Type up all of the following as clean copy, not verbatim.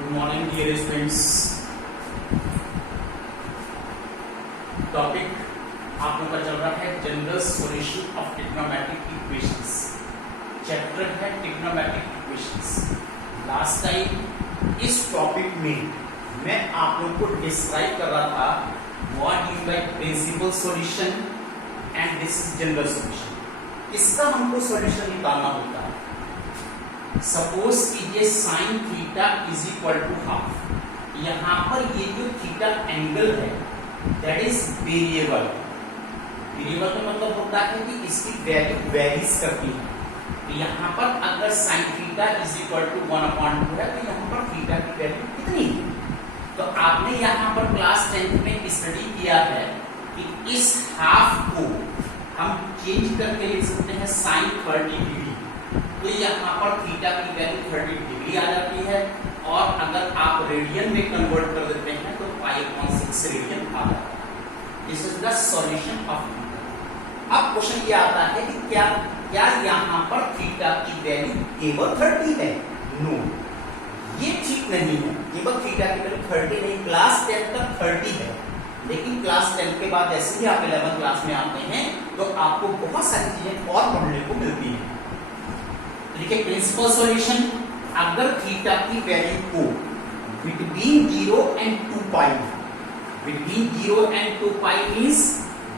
Good morning dear students. Topic आप लोग का चल रहा है general solution of trigonometric equations. Chapter है ट्रिग्नोमेट्रिक इक्वेशंस। लास्ट टाइम इस टॉपिक में मैं आप लोग को डिस्क्राइब कर रहा था what you by principal solution and this is general solution. इसका हमको सॉल्यूशन निकालना होता है। सपोज कीजिए sine theta is equal to half. यहां पर ये जो थीटा एंगल है दैट इज वेरिएबल। वेरिएबल का मतलब होता है कि इसकी वैल्यू वेरीज करती है। तो यहां पर अगर sine theta is equal to 1/2 है तो यहां पर थीटा की वैल्यू कितनी है? तो आपने यहां पर क्लास 10th में स्टडी किया है कि इस हाफ को हम चेंज करके लिख सकते हैं साइन 30 डिग्री। तो यहाँ पर थीटा की वैल्यू 30 डिग्री आ जाती है और अगर आप रेडियन में कन्वर्ट कर देते हैं तो π/6 रेडियन आ जाता है। This is the solution of theta. अब क्वेश्चन ये आता है कि क्या यहाँ पर थीटा की वैल्यू केवल 30 है? नो, ये ठीक नहीं है। केवल थीटा की वैल्यू 30 नहीं, क्लास 10 तक 30 है। लेकिन क्लास 10 के बाद जैसे ही आप 11th क्लास में आते हैं तो आपको बहुत सारी चीजें और पढ़ने को मिलती है। देखिए प्रिंसिपल सॉल्यूशन, अगर थीटा की वैल्यू को between 0 and 2π, between 0 and 2π means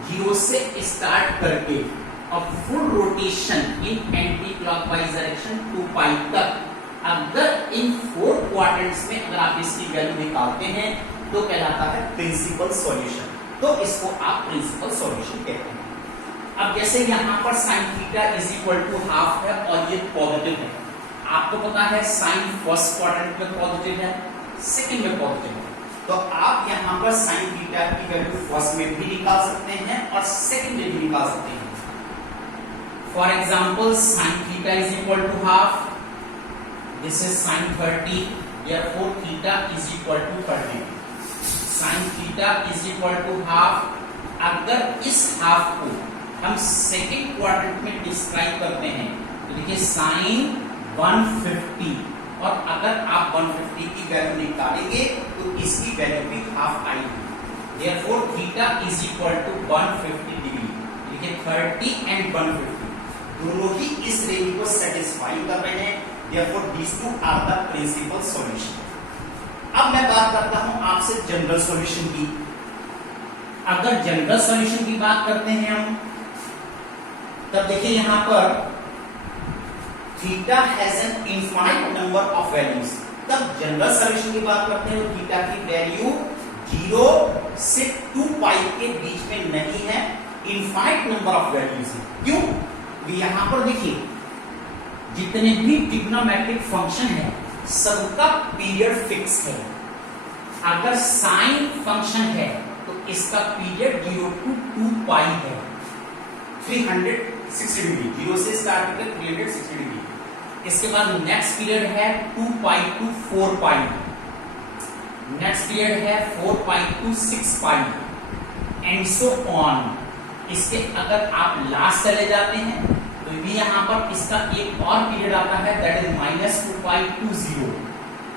0 से स्टार्ट करके और full rotation in anti clockwise direction 2π तक, अगर इन 4 क्वाड्रेंट्स में अगर आप इसकी वैल्यू निकालते हैं तो कहलाता है प्रिंसिपल सॉल्यूशन। तो इसको आप प्रिंसिपल सॉल्यूशन कहते हैं। अब जैसे यहां पर sine theta is equal to half है और ये पॉजिटिव है। आपको पता है साइन फर्स्ट क्वाड्रेंट में पॉजिटिव है, सेकंड में पॉजिटिव है। तो आप यहां पर साइन थीटा की वैल्यू फर्स्ट में भी निकाल सकते हैं और सेकंड में भी निकाल सकते हैं। For example sine theta is equal to half, this is sine 30, therefore theta is equal to 30। Sine theta is equal to half. अगर इस हाफ को हम सेकेंड क्वाड्रेंट में डिस्क्राइब करते हैं तो देखिए साइन 150, और अगर आप 150 की वैल्यू निकालेंगे तो इसकी वैल्यू भी हाफ आएगी। Therefore theta is equal to 150 degree. देखिए 30 एंड 150 दोनों ही इस रेंज को सेटिस्फाई कर रहे हैं। Therefore these two are the principal solution. अब मैं बात करता हूं आपसे जनरल सॉल्यूशन की। अगर जनरल सॉल्यूशन की बात करते हैं हम, तब देखिए यहां पर theta has an infinite number of values. तब जनरल सॉल्यूशन की बात करते हैं तो थीटा की वैल्यू 0 से 2π के बीच में नहीं है, इनफाइनाइट नंबर ऑफ वैल्यूज है। क्यों? यहां पर देखिए जितने भी ट्रिग्नोमेट्रिक फंक्शन है सबका पीरियड फिक्स है। अगर साइन फंक्शन है तो इसका पीरियड 0 to 2π है, 360 डिग्री, 0 से स्टार्ट करके 360 डिग्री। इसके बाद नेक्स्ट पीरियड है 2π to 4π, नेक्स्ट पीरियड है 4π to 6π एंड सो ऑन। इसके अगर आप लास्ट चले जाते हैं तो भी यहां पर इसका एक और पीरियड आता है दैट इज -2π to 0।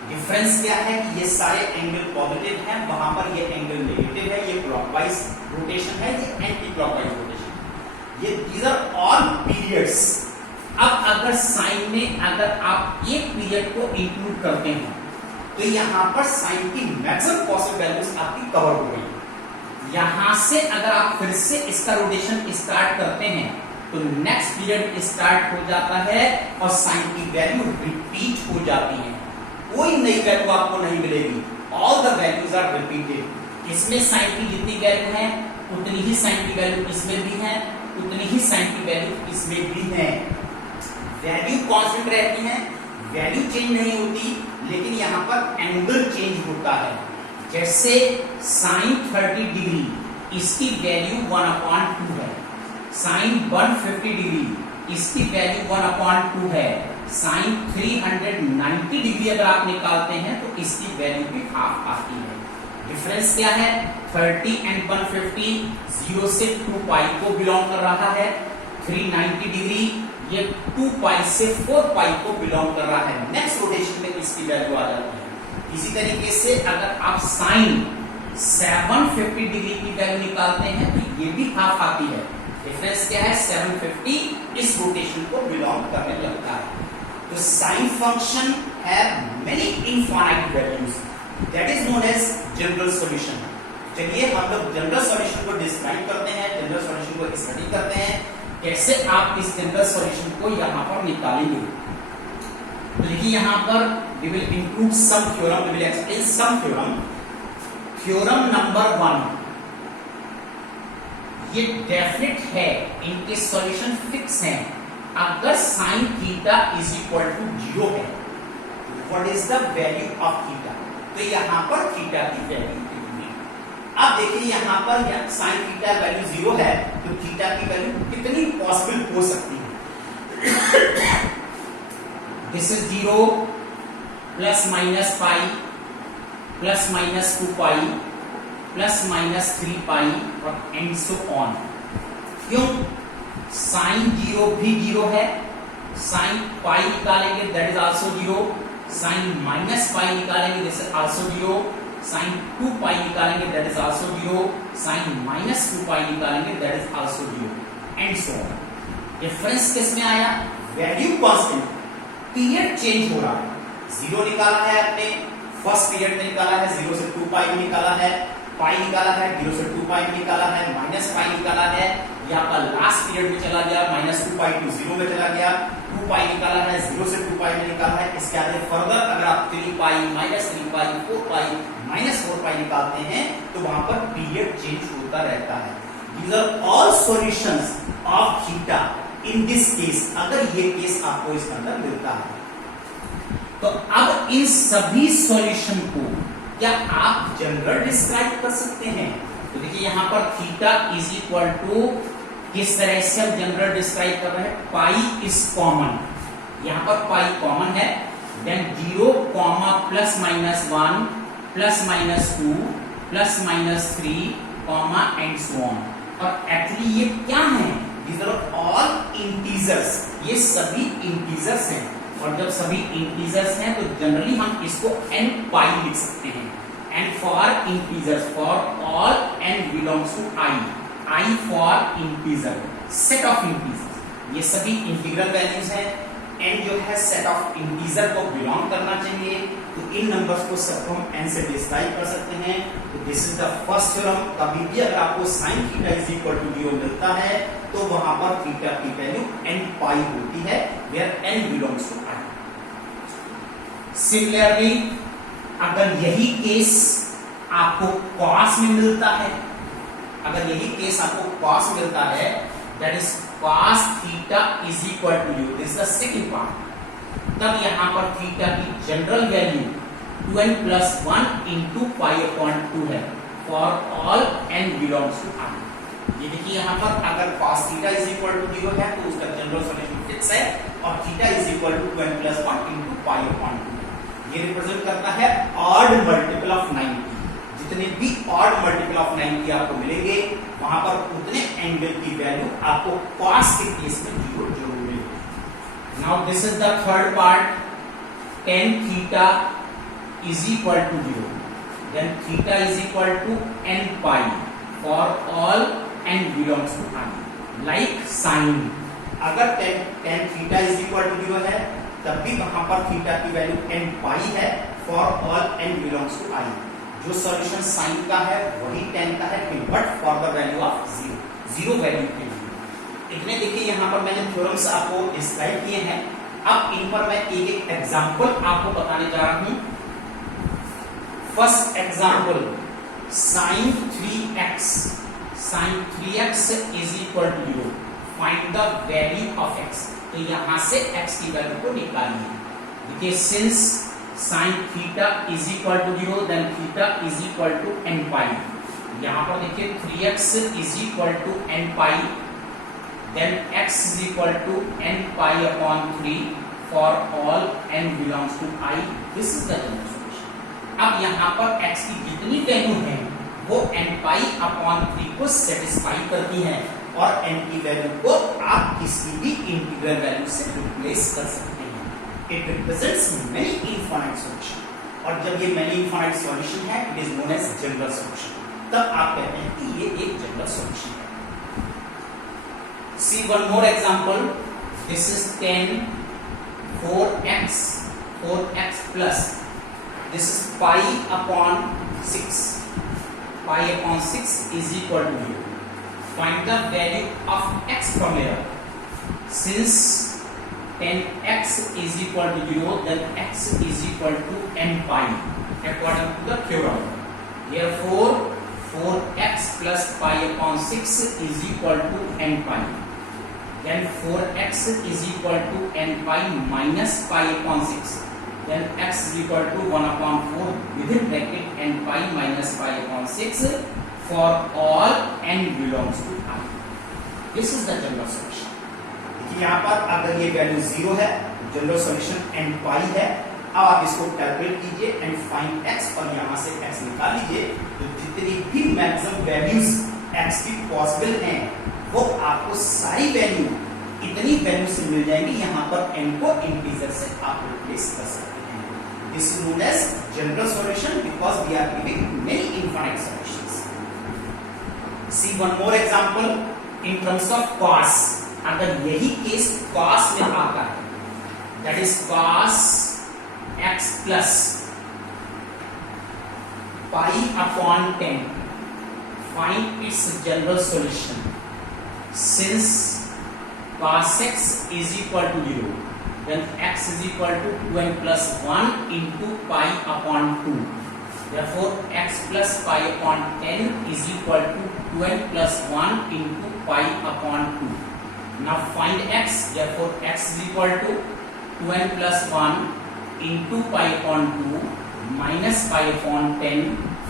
डिफरेंस क्या है कि ये सारे एंगल पॉजिटिव हैं, वहां पर ये एंगल नेगेटिव है। ये क्लॉकवाइज रोटेशन है, ये एंटी क्लॉकवाइज रोटेशन। ये दीज आर ऑल पीरियड्स। अब अगर साइन में अगर आप एक पीरियड को इंक्लूड करते हैं तो यहां पर साइन की मैक्सिमम पॉसिबल वैल्यूज आपकी कवर हो गई। यहां से अगर आप फिर से इसका रोटेशन स्टार्ट करते हैं तो नेक्स्ट पीरियड स्टार्ट हो जाता है और साइन की वैल्यू रिपीट हो जाती है। कोई नई वैल्यू आपको नहीं मिलेगी, all the values are repeated. इसमें साइन की जितनी वैल्यू है उतनी ही साइन की वैल्यू इसमें भी है, उतनी ही साइन की वैल्यू इसमें भी है। वैल्यू कांस्टेंट रहती है, वैल्यू चेंज नहीं होती, लेकिन यहां पर एंगल चेंज होता है। जैसे साइन 30 डिग्री इसकी वैल्यू 1/2 है, साइन 150 डिग्री इसकी वैल्यू 1/2 है, साइन 390 डिग्री अगर आप निकालते हैं तो इसकी वैल्यू भी हाफ आती है। डिफरेंस क्या है? 30 एंड 150 0 से 2π को बिलोंग कर रहा है, 390 डिग्री ये 2π से 4π को बिलोंग कर रहा है। नेक्स्ट रोटेशन में इसकी वैल्यू आ जाती है। इसी तरीके से अगर आप साइन 750 डिग्री की वैल्यू निकालते हैं तो ये भी हाफ आती है। डिफरेंस क्या है? 750 इस रोटेशन को बिलोंग करने लगता है। तो sine function have many infinite values, that is known as general solution. चलिए हम लोग जनरल सॉल्यूशन को डिस्क्राइब करते हैं, जनरल सॉल्यूशन को स्टडी करते हैं, कैसे आप इस जनरल सॉल्यूशन को यहां पर निकालेंगे। तो देखिए यहां पर we will include some theorem, we will explain some theorem. Theorem number 1, ये डेफिनेट है, इनके सॉल्यूशन फिक्स हैं। अगर sine theta is equal to 0 है, what is the value of theta? तो यहां पर थीटा की वैल्यू कितनी है? अब देखिए यहां पर साइन थीटा वैल्यू 0 है, तो थीटा की वैल्यू कितनी पॉसिबल हो सकती है? This is 0 plus minus pi plus minus 2 pi plus minus 3 pi और एंड सो ऑन। क्यों? साइन 0 भी 0 है, साइन पाई निकालेंगे that is also 0, sine minus pi निकालेंगे this is also 0, sine 2 pi निकालेंगे that is also 0, sine minus 2 pi निकालेंगे that is also 0 and so on. Difference किसमें आया? वैल्यू कांस्टेंट, पीरियड चेंज हो रहा है। 0 निकाला है आपने फर्स्ट पीरियड में, निकाला है 0 से 2 पाई में निकाला है, पाई निकाला है 0 से 2 पाई में निकाला है, माइनस पाई निकाला है, यहाँ पर लास्ट पीरियड में चला गया, माइनस 2 पाई टू 0 में चला गया, 2 पाई निकाला है 0 से 2 पाई में निकाला है। इसके आगे फर्दर अगर आप 3 पाई माइनस 3 पाई 4 पाई माइनस 4 पाई निकालते हैं तो वहां पर पीरियड चेंज होता रहता है। These are all solutions of theta in this case, अगर ये केस आपको इसके अंदर मिलता है। तो अब इन सभी सॉल्यूशन को क्या आप जनरल डिस्क्राइब कर सकते हैं? तो देखिए यहां पर थीटा इज इक्वल टू, किस तरह से हम जनरल डिस्क्राइब कर रहे हैं? पाई इज कॉमन, यहां पर पाई कॉमन है, then 0 plus minus 1 plus minus 2 plus minus 3 and so on. और एक्चुअली ये क्या है? These are all integers, ये सभी इंटीजर्स हैं। और जब सभी इंटीजर्स हैं तो जनरली हम इसको n पाई लिख सकते हैं। And for integers, for all n belongs to i for integer, set of integers, ये सभी इंटीग्रल वैल्यूज हैं। n जो है सेट ऑफ इंटीजर को बिलोंग करना चाहिए, तो इन नंबर्स को सबको हम n से डिस्क्राइब कर सकते हैं। तो this is the first theorem. कभी भी अगर आपको sin theta is equal to 0 मिलता है तो वहां पर थीटा की वैल्यू n पाई होती है, where n belongs to i। Similarly अगर यही केस आपको cos में मिलता है, अगर यही केस आपको cos मिलता है, that is cos theta is equal to 0, this is the second part. तब यहां पर थीटा की general value 2n plus 1 into pi upon 2 है for all n belongs to i। ये देखिए यहां पर अगर cos theta is equal to 0 है तो उसका जनरल सॉल्यूशन फिक्स है, और theta is equal to 2n plus 1 into pi upon 2। ये रिप्रेजेंट करता है ऑड मल्टीपल ऑफ 90। जितने भी ऑड मल्टीपल ऑफ 90 आपको मिलेंगे वहां पर उतने एंगल की वैल्यू आपको cos के केस में 0 जरूर मिलेगी। Now this is the third part, tan theta is equal to 0, then theta is equal to n pi for all n belongs to i, like sin। अगर tan theta is equal to 0 है तब भी वहां पर theta की value n pi है for all n belongs to i। जो solution sin का है वही tan का है, but for the value of 0 value के लिए। इतने देखिए यहां पर मैंने थ्योरम्स आपको डिस्क्राइब किए हैं। अब इन पर मैं एक एक एग्जांपल आपको बताने जा रहा हूं। First example, sin 3x, sin 3x is equal to 0, find the value of x। तो यहां से x की वैल्यू को निकालिए। देखिए since sin theta is equal to 0, then theta is equal to n pi. यहां पर देखिए 3x is equal to n pi, then x is equal to n pi upon 3 for all n belongs to i। This is the general. अब यहां पर x की जितनी value है वो n पाई अपॉन 3 को सेटिस्फाई करती है, और n की वैल्यू को आप किसी भी इंटीग्रल वैल्यू से रिप्लेस कर सकते हैं। It represents many infinite solution. और जब ये मैनी इनफाइनाइट सॉल्यूशन है it is known as general solution, तब आप कहते हैं कि ये एक जनरल सॉल्यूशन है। See one more example. This is 10 4x plus this is pi upon 6. Pi upon 6 is equal to 0. Find the value of x from here. Since 10x is equal to 0, then x is equal to n pi according to the theorem. Therefore 4x plus pi upon 6 is equal to n pi. Then 4x is equal to n pi minus pi upon 6. Then x is equal to 1 upon 4 within bracket n pi minus pi upon 6 for all n belongs to I. This is the general solution. देखिए यहाँ पर अगर ये value 0 है, general solution n pi है। अब आप इसको कैलकुलेट कीजिए एंड फाइंड x और यहाँ से x निकाल लीजिए, तो जितनी भी मैक्सिमम वैल्यूज x की पॉसिबल हैं वो आपको सारी वैल्यू इतनी वैल्यू से मिल जाएंगी। यहाँ पर n को इंटीजर से आप रिप्लेस कर सकते हैं। This is known as general solution because we are giving many infinite solutions. See one more example in terms of cos। अगर यही केस cos में आता है, that is cos x plus pi upon 10, find its general solution. Since cos x is equal to 0, then x is equal to 2n plus 1 into pi upon 2. Therefore, x plus pi upon 10 is equal to 2n plus 1 into pi upon 2. Now find x. Therefore, x is equal to 2n plus 1 into pi upon 2 minus pi upon 10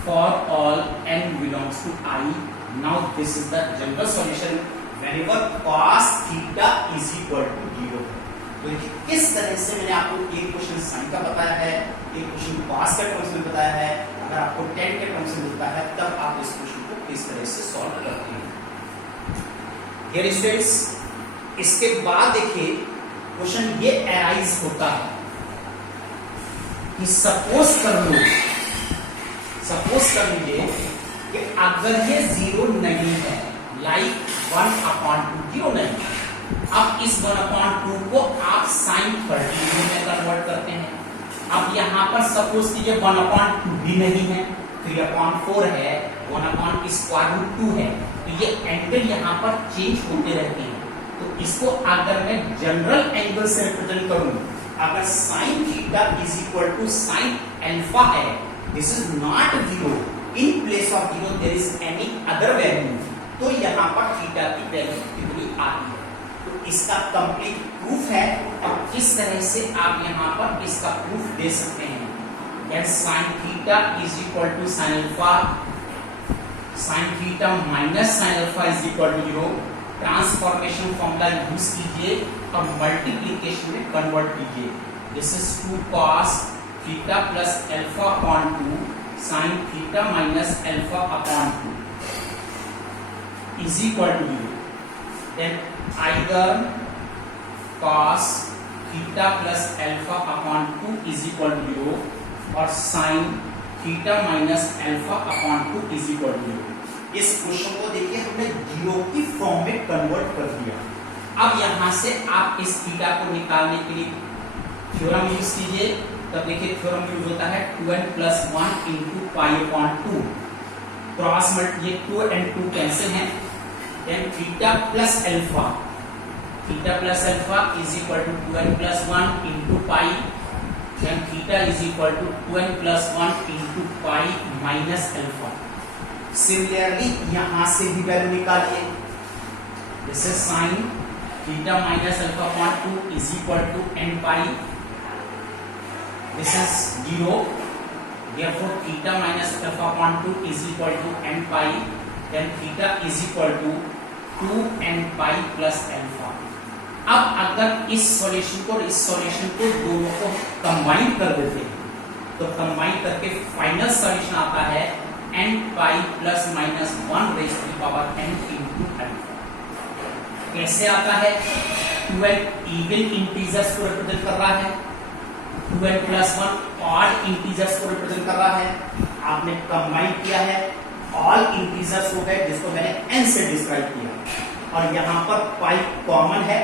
for all n belongs to I. Now this is the general solution. Whenever cos theta is equal to 0। तो देखिए किस तरह से मैंने आपको एक question sign का बताया है, एक क्वेश्चन cos के टर्म्स में बताया है। अगर आपको tan के टर्म्स में मिलता है तब आप इस क्वेश्चन को किस तरह से सॉल्व करते हैं। डियर स्टूडेंट्स, इसके बाद देखिए क्वेश्चन ये अराइज होता है कि सपोज कर लीजिए कि अगर ये 0 नहीं है, लाइक 1 upon 2 0 नहीं, अब इस 1 upon 2 को आप sin 30 में कन्वर्ट करते हैं। अब यहाँ पर सपोज कीजिए 1 upon 2 भी नहीं है, 3 upon 4 है, 1 upon square root 2 है, तो ये एंगल यहाँ पर चेंज होते रहते हैं। तो इसको अगर मैं जनरल एंगल से रिप्रेजेंट करूं, अगर sin theta is equal to sin alpha है, this is not 0, in place of 0 there is any other value, तो यहाँ पर थीटा की वैल्यू कितनी आती है। तो इसका कंप्लीट प्रूफ है और किस तरह से आप यहाँ पर इसका प्रूफ दे सकते हैं। That sin theta is equal to sin alpha, sin theta minus sin alpha is equal to 0। Transformation formula use कीजिए और मल्टीप्लिकेशन में कन्वर्ट कीजिए। This is 2 cos theta plus alpha upon 2 sin theta minus alpha upon 2 is equal to 0. Then either cos theta plus alpha upon 2 is equal to 0 or sin theta minus alpha upon 2 is equal to 0. इस question को देखिए हमने 0 की form में convert कर दिया। अब यहां से आप इस थीटा को निकालने के लिए थ्योरम यूज कीजिए। तब देखिए थ्योरम यूज होता है 2n plus 1 into pi upon 2। Cross mult ये 2 and 2 कैंसिल हैं। Then theta plus alpha is equal to 2n plus 1 into pi. Then theta is equal to 2n plus 1 into pi minus alpha. Similarly, यहाँ से भी value निकालिए। This is sin theta minus alpha upon 2 is equal to n pi. This is 0. Therefore, theta minus alpha upon 2 is equal to n pi. Then theta is equal to 2n pi plus alpha। अब अगर इस solution को दोनों को combine कर देते हैं तो कंबाइन करके फाइनल सॉल्यूशन आता है n pi plus minus 1 raised to the power n into alpha। कैसे आता है? 12 इवन इंटीजर्स को रिप्रेजेंट कर रहा है, 2n+1 ऑड इंटीजर्स को रिप्रेजेंट कर रहा है। आपने कंबाइन किया है, ऑल इंटीजर्स हो गए जिसको मैंने n से डिस्क्राइब किया, और यहाँ पर पाई कॉमन है।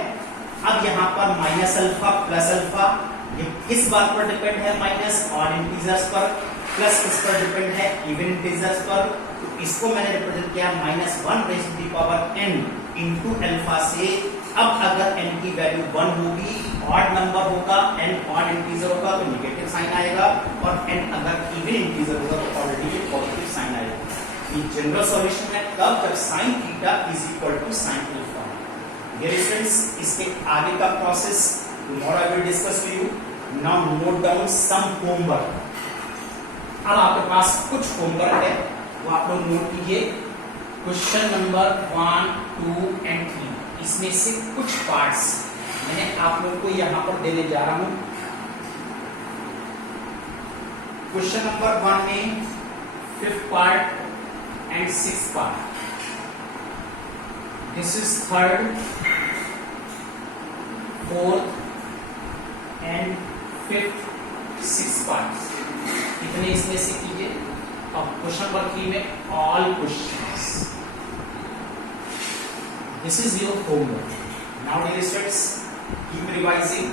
अब यहाँ पर माइनस अल्फा प्लस अल्फा, ये किस बात पर डिपेंड है? माइनस ऑड इंटीजर्स पर, प्लस किस पर डिपेंड है? इवन इंटीजर्स पर। तो इसको मैंने रिप्रेजेंट किया -1 इंटू अल्फा से। अब अगर n की वैल्यू 1 होगी, ऑड नंबर होगा, n ऑड इंटीजर होगा तो नेगेटिव साइन आएगा, और n अगर इवन इंटीजर होगा तो ऑलरेडी ये पॉजिटिव साइन आएगा। ये जनरल सॉल्यूशन है तब जब sin theta is equal to sin alpha. Dear students, इसके आगे का process tomorrow I will discuss with you. Now note down some homework. अब आपके पास कुछ होमवर्क है, वो आप लोग नोट कीजिए। क्वेश्चन नंबर 1, 2 एंड 3, इसमें से कुछ पार्ट्स मैंने आप लोगों को यहां पर देने जा रहा हूं। क्वेश्चन नंबर 1 में 5th part and 6th part, दिस इज 3rd, 4th एंड 5th, 6th पार्ट। कितने इसमें से कीजिए। अब क्वेश्चन नंबर 3 में all questions, this is your homework. Now dear students, keep revising.